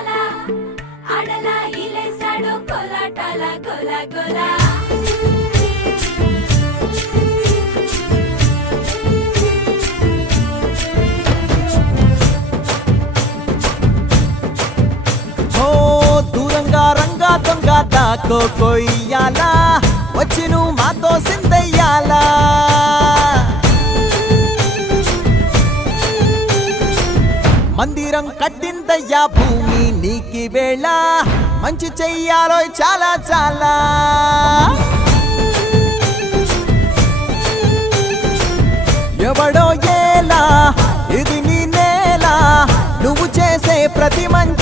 ఆడాలా ఆడలా ఇలేసాడు కోలాటాల గోల గోల దూరంగా రంగా దొంగ దాకో కొయ్యాలా వచ్చి నువ్వు మాతో సిందయ్యాలా మందిరం కట్టిందయ్యా భూమి నీకి వేళ మంచి చెయ్యాలో చాలా చాలా ఎవడో ఏలా ఇది నీ నేల నువ్వు చేసే ప్రతి మంచి